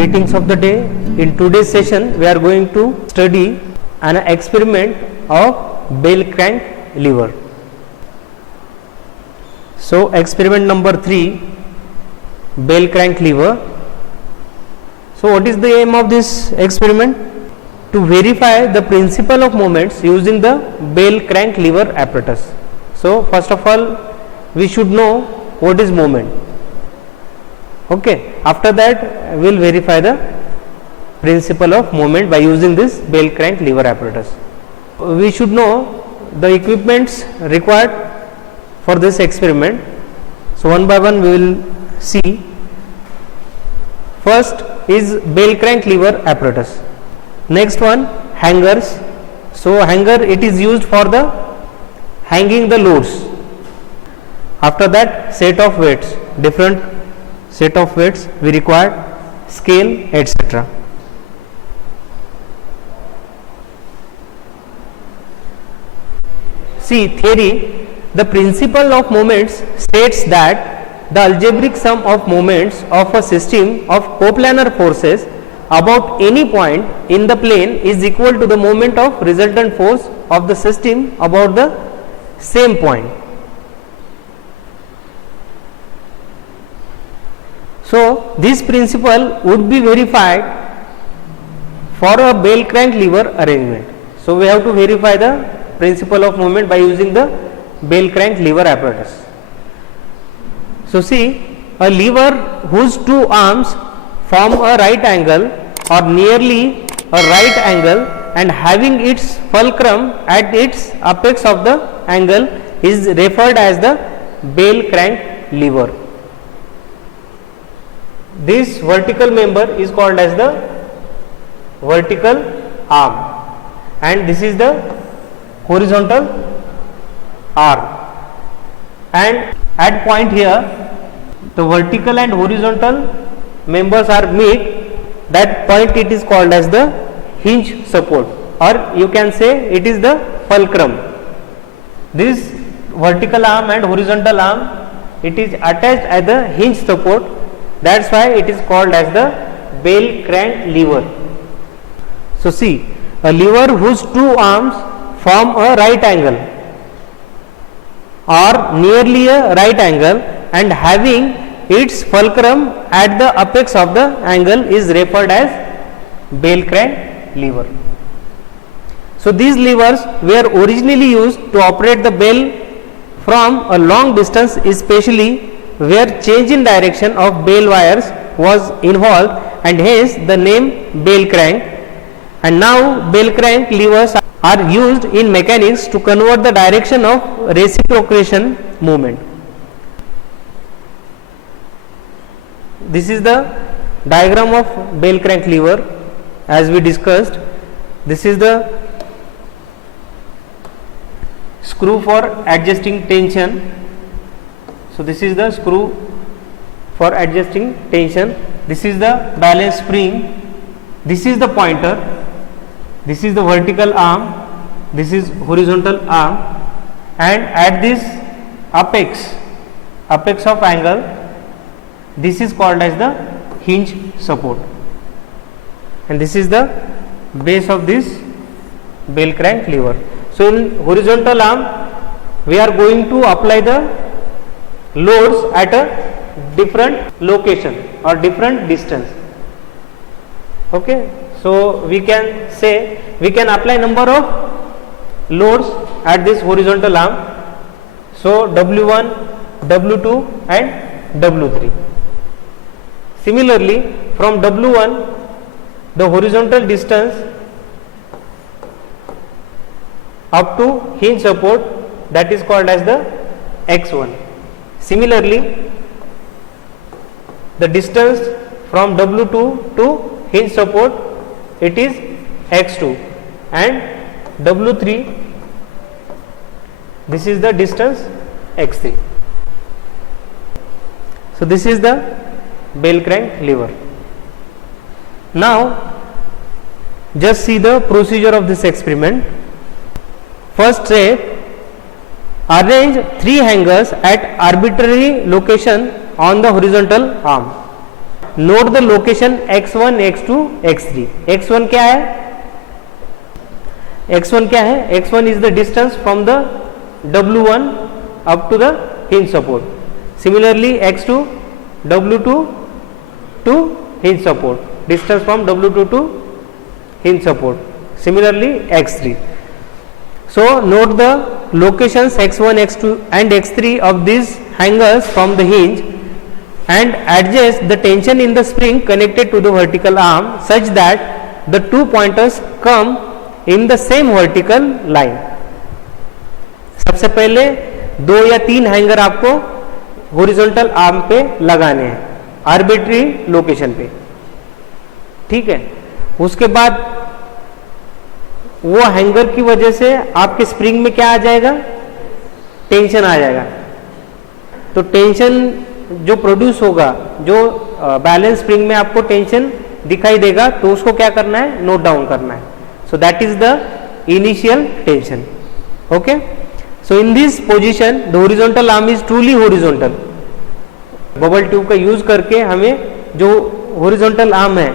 Greetings of the day. In today's session we are going to study an experiment of bell crank lever. So experiment number 3, bell crank lever. So what is the aim of this experiment? To verify the principle of moments using the bell crank lever apparatus. So first of all we should know what is moment. Okay, after that we will verify the principle of moment by using this bell crank lever apparatus. We should know the equipments required for this experiment. So one by one we will see. First is bell crank lever apparatus. Next one, hangers. So hanger, it is used for the hanging the loads. After that, set of weights, different set of weights we require, scale, etc. See, theory, the principle of moments states that the algebraic sum of moments of a system of coplanar forces about any point in the plane is equal to the moment of resultant force of the system about the same point. So this principle would be verified for a bell crank lever arrangement. So we have to verify the principle of moment by using the bell crank lever apparatus. So see, a lever whose two arms form a right angle or nearly a right angle and having its fulcrum at its apex of the angle is referred as the bell crank lever. This vertical member is called as the vertical arm and this is the horizontal arm, and at point here the vertical and horizontal members are meet, that point it is called as the hinge support, or you can say it is the fulcrum. This vertical arm and horizontal arm, it is attached at the hinge support, that is why it is called as the bell crank lever. So see, a lever whose two arms form a right angle or nearly a right angle and having its fulcrum at the apex of the angle is referred as bell crank lever. So these levers were originally used to operate the bell from a long distance, especially where change in direction of bell wires was involved, and hence the name bell crank. And now bell crank levers are used in mechanics to convert the direction of reciprocation movement. This is the diagram of bell crank lever as we discussed. This is the screw for adjusting tension. So this is the screw for adjusting tension. This is the balance spring. This is the pointer. This is the vertical arm. This is horizontal arm. And at this apex of angle, this is called as the hinge support. And this is the base of this bell crank lever. So in horizontal arm, we are going to apply the loads at a different location or different distance. Okay, so we can say we can apply number of loads at this horizontal arm. So W1, W2 and W3. Similarly, from W1 the horizontal distance up to hinge support, that is called as the X1. Similarly, the distance from W2 to hinge support, it is X2, and W3, this is the distance X3. So this is the bell crank lever. Now just see the procedure of this experiment. First step, arrange 3 hangers at arbitrary location on the horizontal arm. Note the location x1, x2, x3. x1 क्या है? x1 क्या है? x1 is the distance from the W1 up to the hinge support. Similarly x2 W2 to hinge support, distance from W2 to hinge support. Similarly x3. So note the locations x1, x2 and x3 of these hangers from the hinge and adjust the tension in the spring connected to the vertical arm such that the two pointers come in the same vertical line. सबसे पहले 2 या 3 hanger आपको horizontal arm पे लगाने हैं, arbitrary location पे. ठीक है. उसके बाद वो हैंगर की वजह से आपके स्प्रिंग में क्या आ जाएगा? टेंशन आ जाएगा. तो टेंशन जो प्रोड्यूस होगा, जो बैलेंस स्प्रिंग में आपको टेंशन दिखाई देगा, तो उसको क्या करना है? नोट डाउन करना है. So that is the initial tension. Okay. So in this position the horizontal arm is truly horizontal. Bubble tube का यूज करके हमें जो हॉरिजॉन्टल आर्म है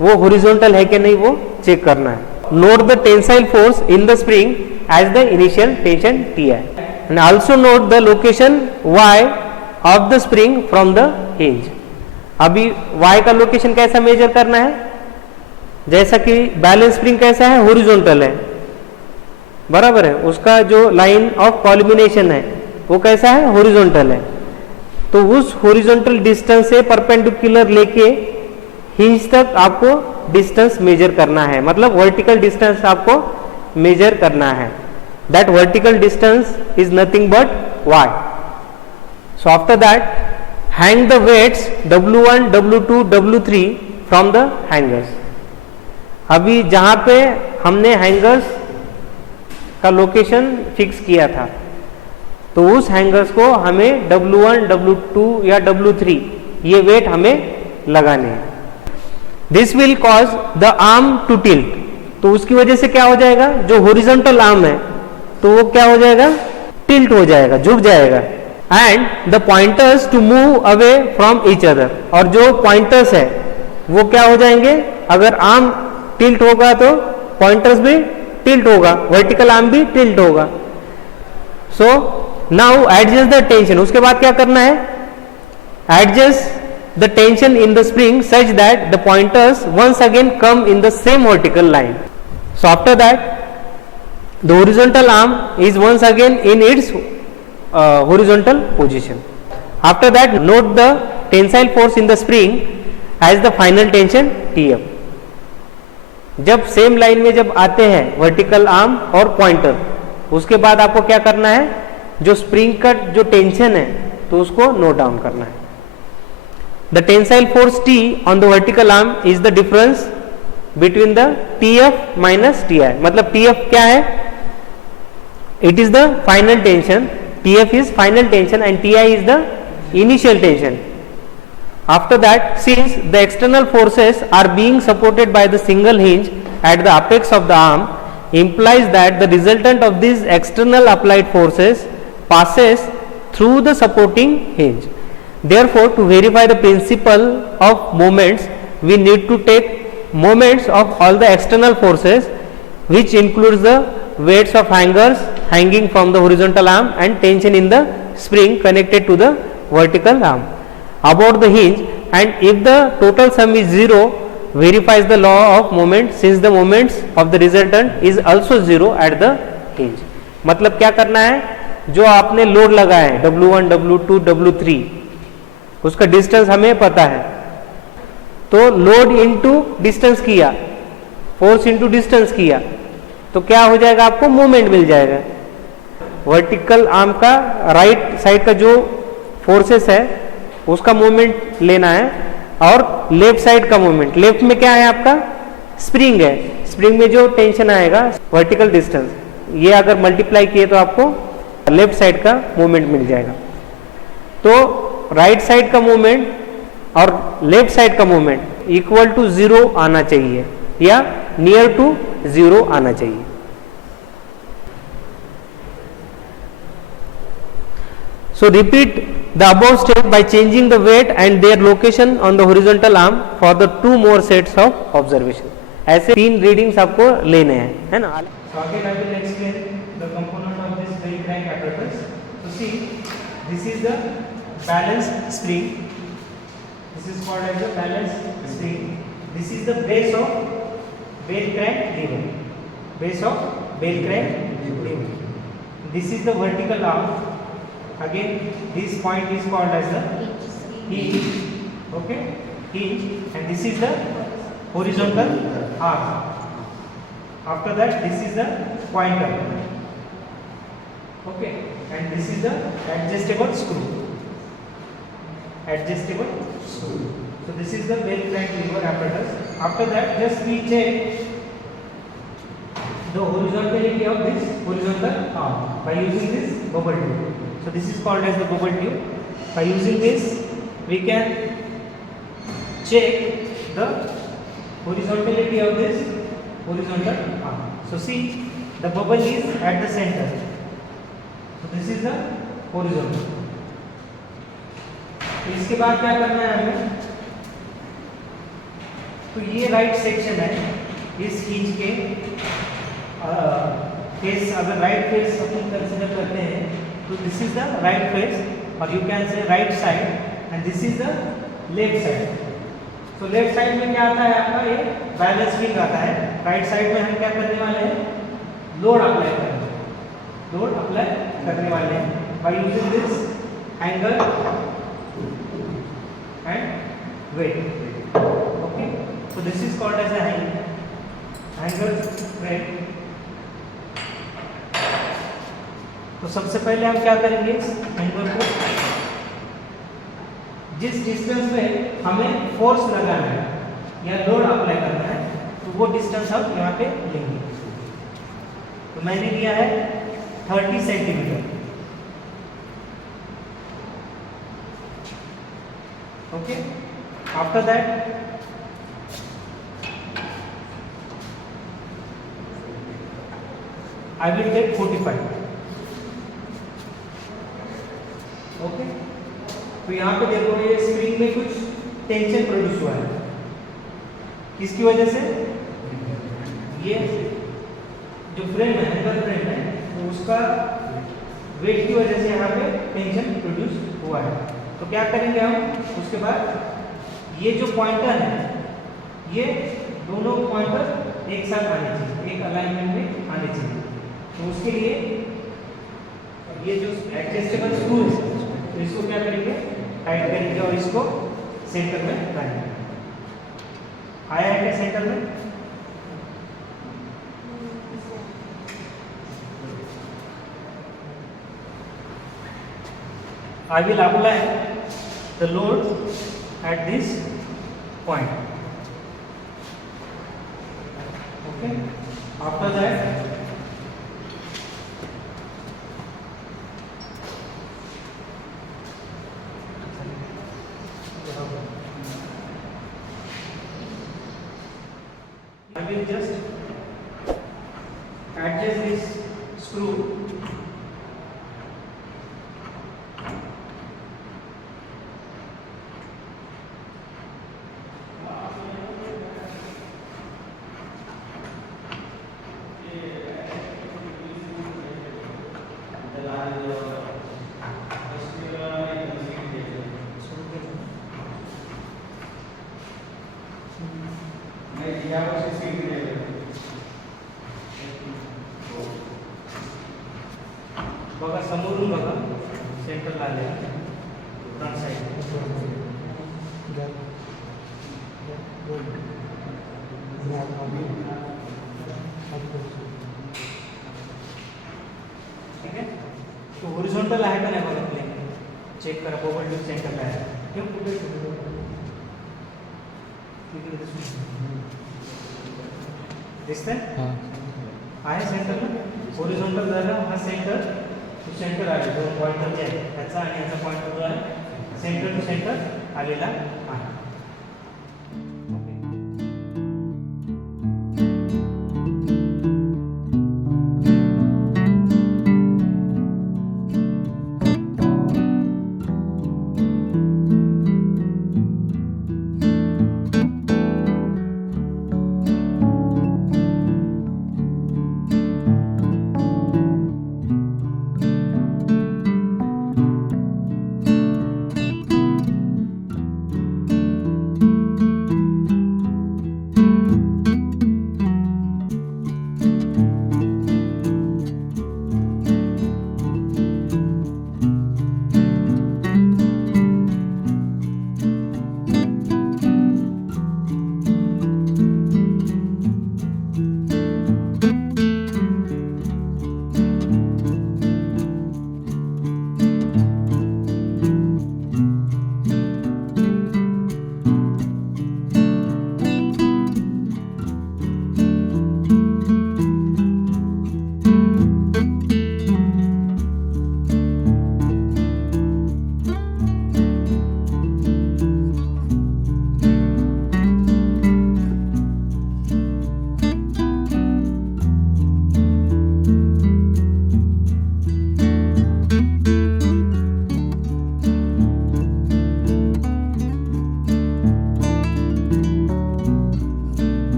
वो हॉरिजॉन्टल है कि नहीं वो चेक करना है. Note the tensile force in the spring as the initial tension Ti, and also note the location Y of the spring from the hinge. अभी Y का लोकेशन कैसा मेजर करना है? जैसा कि बैलेंस स्प्रिंग कैसा है? हॉरिजॉन्टल है, बराबर है. उसका जो लाइन ऑफ कॉल्मिनेशन है वो कैसा है? हॉरिजॉन्टल है. तो उस हॉरिजॉन्टल डिस्टेंस से परपेंडिकुलर लेके हिंज तक आपको डिस्टेंस मेजर करना है, मतलब वर्टिकल डिस्टेंस आपको मेजर करना है. That vertical distance is nothing but y. So after that hang the weights W1, W2, W3 from the hangers. अभी जहां पे हमने हैंगर्स का लोकेशन फिक्स किया था, तो उस हैंगर्स को हमें W1, W2 या W3 ये वेट हमें लगाने हैं. This will cause the arm to tilt. तो उसकी वजह से क्या हो जाएगा? जो हॉरिजॉन्टल आर्म है तो वो क्या हो जाएगा? टिल्ट हो जाएगा, झुक जाएगा. And the pointers to move away from each other. और जो पॉइंटर्स है वो क्या हो जाएंगे? अगर आर्म टिल्ट होगा तो पॉइंटर्स भी टिल्ट होगा, वर्टिकल आर्म भी टिल्ट होगा. So now adjust the tension. उसके बाद क्या करना है? Adjust the tension in the spring such that the pointers once again come in the same vertical line. So after that the horizontal arm is once again in its horizontal position. After that note the tensile force in the spring as the final tension Tf. जब same line में जब आते हैं vertical arm और pointer, उसके बाद आपको क्या करना है? जो स्प्रिंग का जो टेंशन है तो उसको नोट डाउन करना है. The tensile force T on the vertical arm is the difference between the Tf minus Ti. मतलब Tf क्या है? It is the final tension. Tf is final tension and Ti is the initial tension. After that, since the external forces are being supported by the single hinge at the apex of the arm, implies that the resultant of these external applied forces passes through the supporting hinge. Therefore, to verify the principle of moments, we need to take moments of all the external forces, which includes the weights of hangers hanging from the horizontal arm and tension in the spring connected to the vertical arm about the hinge, and if the total sum is 0, verifies the law of moment since the moments of the resultant is also 0 at the hinge. मतलब क्या करना है? जो आपने load लगाया है W1, W2, W3, उसका distance हमें पता है, तो लोड इनटू डिस्टेंस किया, फोर्स इनटू डिस्टेंस किया, तो क्या हो जाएगा? आपको मोमेंट मिल जाएगा. वर्टिकल आर्म का राइट साइड का जो फोर्सेस है उसका मोमेंट लेना है, और लेफ्ट साइड का मोमेंट. लेफ्ट में क्या है? आपका स्प्रिंग है. स्प्रिंग में जो टेंशन आएगा वर्टिकल डिस्टेंस, ये अगर मल्टीप्लाई किए तो आपको लेफ्ट साइड का मोमेंट मिल जाएगा. तो राइट साइड का मोमेंट और लेफ्ट साइड का मोमेंट इक्वल टू 0 आना चाहिए या नियर टू 0 आना चाहिए. So repeat the above step by changing the weight and their location on the horizontal arm for the 2 more sets of observation. ऐसे 3 readings आपको लेने हैं, है ना. So again I will explain the component of this wheel crank apparatus. So see, this is the balance spring. This is called as the balance spring. This is the base of wheel crank lever. Base of wheel crank lever. This is the vertical arm. Again, this point is called as the hinge. Okay, hinge, and this is the horizontal arm. After that, this is the pointer. Okay, and this is the adjustable screw. Adjustable screw. So this is the wheel crank lever apparatus. After that, just we check the horizontality of this horizontal arm by using this bubble tube. So this is called as the bubble tube. By using this, we can check the horizontality of this horizontal arm. So see, the bubble is at the center. So this is the horizontal. तो इसके बाद क्या करना है हमें? तो ये right section है. इस हिंज के फेस, अगर राइट फेस अपन कंसीडर करते हैं तो this is the right face और you can say right side and this is the left side. तो लेफ्ट साइड में क्या आता है आपका, ये बैलेंस स्प्रिंग आता है. राइट साइड में हम क्या करने वाले हैं, लोड अप्लाई करेंगे. लोड अप्लाई करने वाले हैं by using this angle and weight. Okay, so this is called as a angle weight. तो सबसे पहले हम क्या करेंगे, इस एंगल को जिस डिस्टेंस पे हमें फोर्स लगाना है या लोड अप्लाई करना है तो वो डिस्टेंस हम यहाँ पे लेंगे. तो मैंने लिया है 30 centimetre. Okay, after that I will take 45. Okay, तो यहाँ पे देखो ये स्प्रिंग में कुछ टेंशन प्रोड्यूस हुआ है. किसकी वजह से? ये जो फ्रेम है, एंगल फ्रेम है, तो उसका वेट की वजह से यहाँ पे टेंशन प्रोड्यूस हुआ है. तो क्या करेंगे हम, उसके बाद ये जो पॉइंटर है, ये दोनों पॉइंटर एक साथ आने चाहिए, एक अलाइनमेंट में आने चाहिए. तो उसके लिए ये जो एडजस्टेबल स्क्रू है तो इसको क्या करेंगे, टाइट करेंगे और इसको सेंटर में लाएंगे. आया है क्या सेंटर में? I will apply the load at this point. Okay. After that, I will just adjust this screw. बघा समोरून बघा, सेंटरला आले फ्रंट साइड. ठीक है, तो हॉरिझॉन्टल आहे का नाही बघा प्लेन, चेक करा. बबल ट्यूब सेंटरला आहे. ठेव कुठे दिसतंय? आहे सेंटरला. हॉरिझॉन्टल झालं, हा सेंटर टू सेंटर आले. दोन पॉइंटर जे आहे त्याचा आणि याचा पॉइंटर जो आहे सेंटर टू सेंटर आलेला आहे.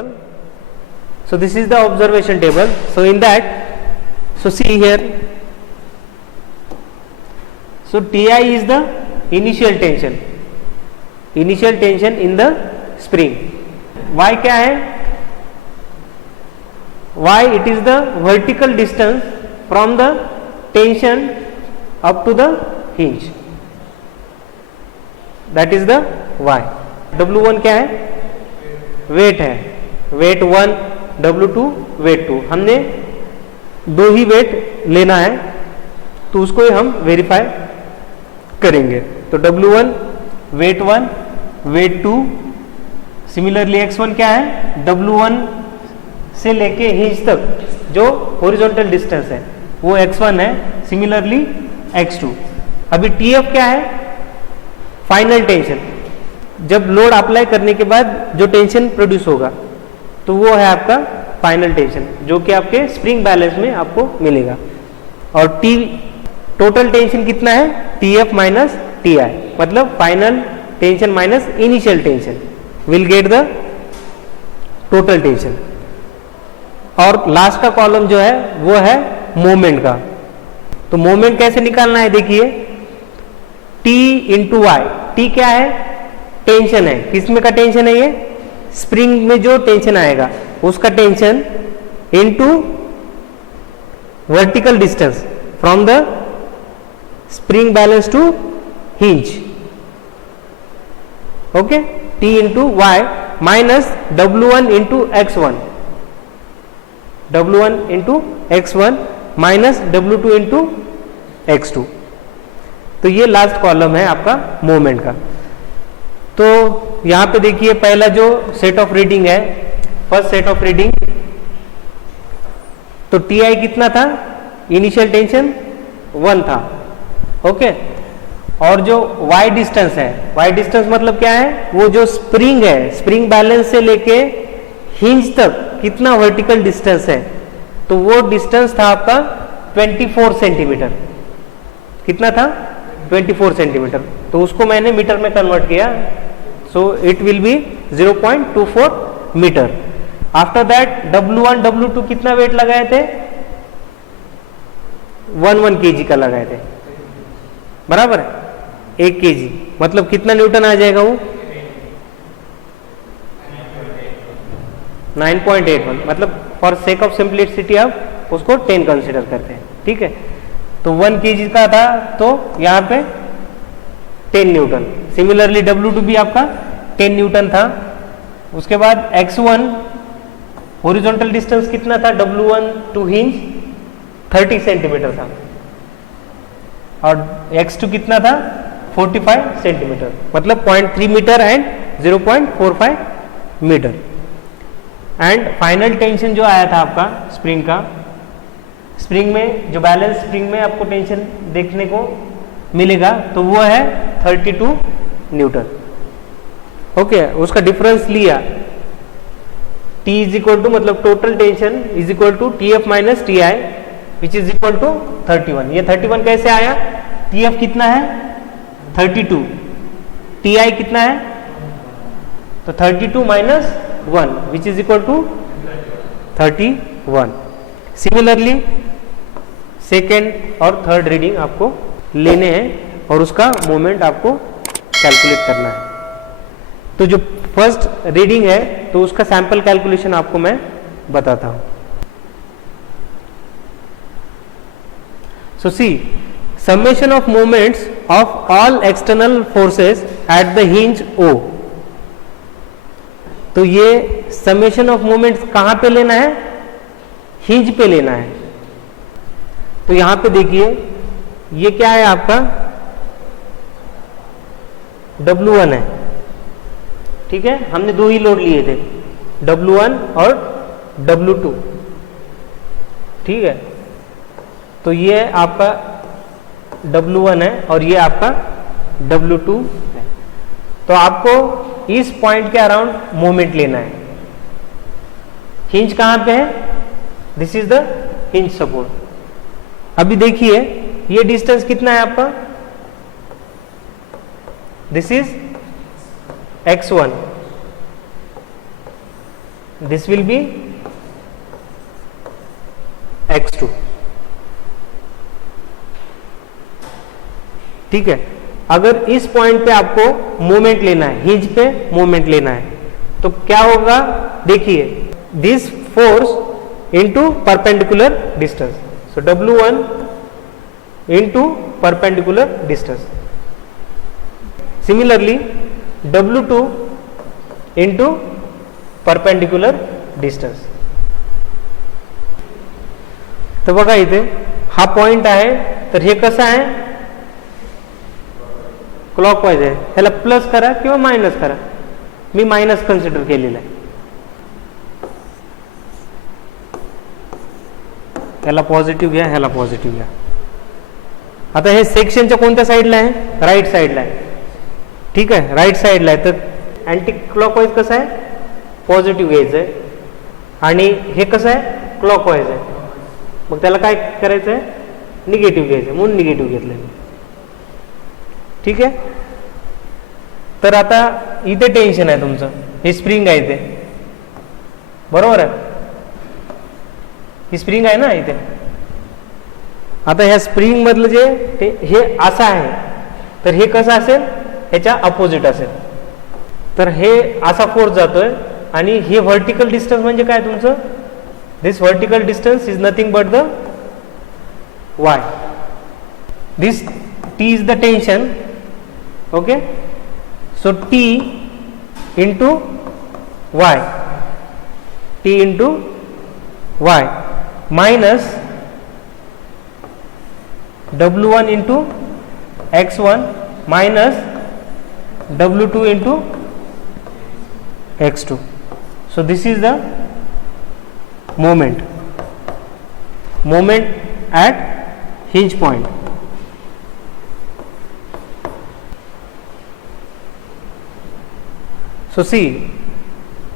table. So this is the observation table. So in that, so see here, so Ti is the initial tension in the spring. Y क्या है? Y it is the vertical distance from the tension up to the hinge. That is the Y. W1 क्या है? Wait है, wait 1, W2 wait 2. हमने दो ही wait लेना है तो उसको ही हम वेरीफाई करेंगे. तो W1 wait 1, wait 2. Similarly X1 क्या है? W1 से लेके हिंज तक जो हॉरिजॉन्टल डिस्टेंस है वो X1 है. Similarly X2. अभी TF क्या है? Final tension. जब लोड अप्लाई करने के बाद जो टेंशन प्रोड्यूस होगा तो वो है आपका फाइनल टेंशन, जो कि आपके स्प्रिंग बैलेंस में आपको मिलेगा. और टी टोटल टेंशन कितना है? TF माइनस TI, मतलब final tension minus initial tension will get the total tension. और लास्ट का कॉलम जो है वो है मोमेंट का. तो मोमेंट कैसे निकालना है? देखिए, T इंटू वाई. टी क्या है? टेंशन है. किसमें का टेंशन है? ये स्प्रिंग में जो टेंशन आएगा उसका tension into vertical distance from the spring balance to hinge. Okay, T into Y minus W1 into X1, W1 into X1 minus W2 into X2. तो ये लास्ट कॉलम है आपका मोमेंट का. तो यहां पे देखिए, पहला जो सेट ऑफ रीडिंग है, फर्स्ट सेट ऑफ रीडिंग, तो Ti कितना था? इनिशियल टेंशन 1 था. ओके, और जो Y डिस्टेंस है, Y डिस्टेंस मतलब क्या है? वो जो स्प्रिंग है, स्प्रिंग बैलेंस से लेके हिंज तक कितना वर्टिकल डिस्टेंस है, तो वो डिस्टेंस था आपका 24 सेंटीमीटर. कितना था? 24 सेंटीमीटर. तो उसको मैंने मीटर में कन्वर्ट किया. So it will be 0.24 metre. After that W1 W2 कितना वेट लगाए थे? 1 kg का लगाए थे. बराबर है, 1 kg मतलब कितना न्यूटन आ जाएगा? वो 9.81. मतलब फॉर सेक ऑफ सिंप्लिसिटी आप उसको 10 कंसिडर करते हैं. ठीक है, तो 1 kg का था तो यहाँ पे 10 न्यूटन. सिमिलरली W2 भी आपका 10 न्यूटन था. उसके बाद X1 हॉरिजॉन्टल डिस्टेंस कितना था? W1 टू हिंज 30 सेंटीमीटर था. और X2 कितना था? 45 सेंटीमीटर, मतलब 0.3 metre and 0.45 metre. And final tension जो आया था आपका स्प्रिंग का, स्प्रिंग में जो बैलेंस स्प्रिंग में आपको टेंशन देखने को मिलेगा तो वो है 32 न्यूटन. ओके, उसका डिफरेंस लिया. T इज इक्वल टू, मतलब total tension is equal to TF minus TI which is equal to 31. ये 31 कैसे आया? TF कितना है? 32. TI कितना है? तो 32 minus 1 which is equal to 31. Similarly second और थर्ड रीडिंग आपको लेने हैं और उसका मोमेंट आपको कैलकुलेट करना है. तो जो फर्स्ट रीडिंग है तो उसका सैंपल कैलकुलेशन आपको मैं बताता हूं. सो सी, summation of moments of all external forces at the hinge O. तो ये summation of moments कहां पे लेना है? हिंज पे लेना है. तो यहां पे देखिए, ये क्या है आपका? W1 है. ठीक है, हमने दो ही लोड लिए थे, W1 और W2. ठीक है, तो ये आपका W1 है और ये आपका W2 है. तो आपको इस पॉइंट के अराउंड मोमेंट लेना है. हिंज कहां पे है? This is the hinge support. अभी देखिए, ये डिस्टेंस कितना है आपका? This is X1. this will be x2. ठीक है, अगर इस पॉइंट पे आपको मोमेंट लेना है, हिंज पे मोमेंट लेना है, तो क्या होगा, देखिए, this force into perpendicular distance, so W1 into perpendicular distance, similarly W2 into perpendicular distance. तर बघा इथे हा पॉइंट आहे, तर हे कसं आहे, क्लॉकवाईज आहे, ह्याला प्लस करा किंवा मायनस करा, मी मायनस कन्सिडर केलेलं आहे, ह्याला पॉझिटिव्ह घ्या, ह्याला पॉझिटिव्ह घ्या. आता हे सेक्शनच्या कोणत्या साईडला आहे, राईट साईडला आहे. ठीक आहे, राईट साईडला आहे, तर अँटी क्लॉकवाईज कसं आहे, पॉझिटिव्ह घ्यायचं आहे, आणि हे कसं आहे, क्लॉकवाईज आहे, मग त्याला काय करायचं आहे, निगेटिव्ह घ्यायचं, म्हणून निगेटिव्ह घेतलं मी. ठीक आहे, तर आता इथे टेन्शन आहे तुमचं, हे स्प्रिंग आहे इथे, बरोबर आहे, ही स्प्रिंग आहे ना इथे. आता ह्या स्प्रिंग मधलं जे हे असं आहे, तर हे कसं असेल, ह्याच्या अपोजिट असेल, तर हे असा फोर्स जातोय, आणि हे व्हर्टिकल डिस्टन्स म्हणजे काय तुमचं, this vertical distance is nothing but the y, this t is the tension. Okay, so T into y, T into y minus W1 into x1 minus W2 into x2. So this is the moment at hinge point. So see,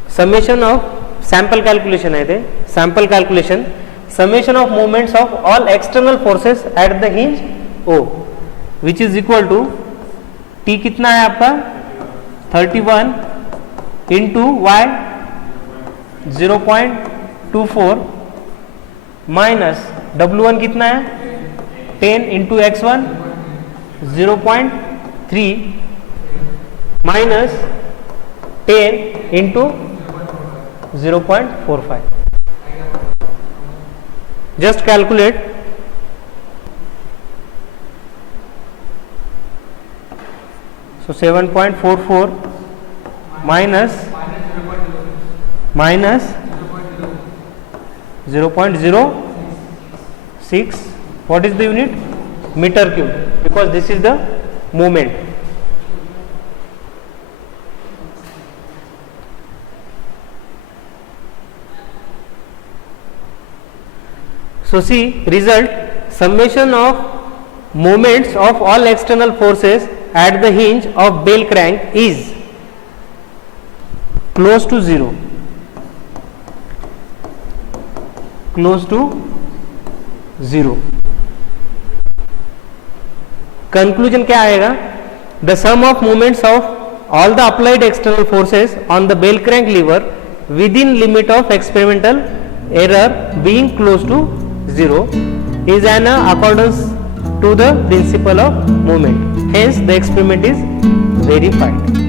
summation of sample calculation है, sample calculation, summation of moments of all external forces at the hinge O, which is equal to T कितना है आपका 31 into y 0.24 minus W1 कितना है 10 into x1 0.3 minus 10 into 0.45. Just calculate. So 7.44 minus 0.06. What is the unit? Meter cube, because this is the moment. So see, result, summation of moments of all external forces at the hinge of bell crank is close to zero. Close to zero. Conclusion क्या आएगा? The sum of moments of all the applied external forces on the bell crank lever within limit of experimental error being close to zero is an accordance to the principle of moment. Hence the experiment is verified.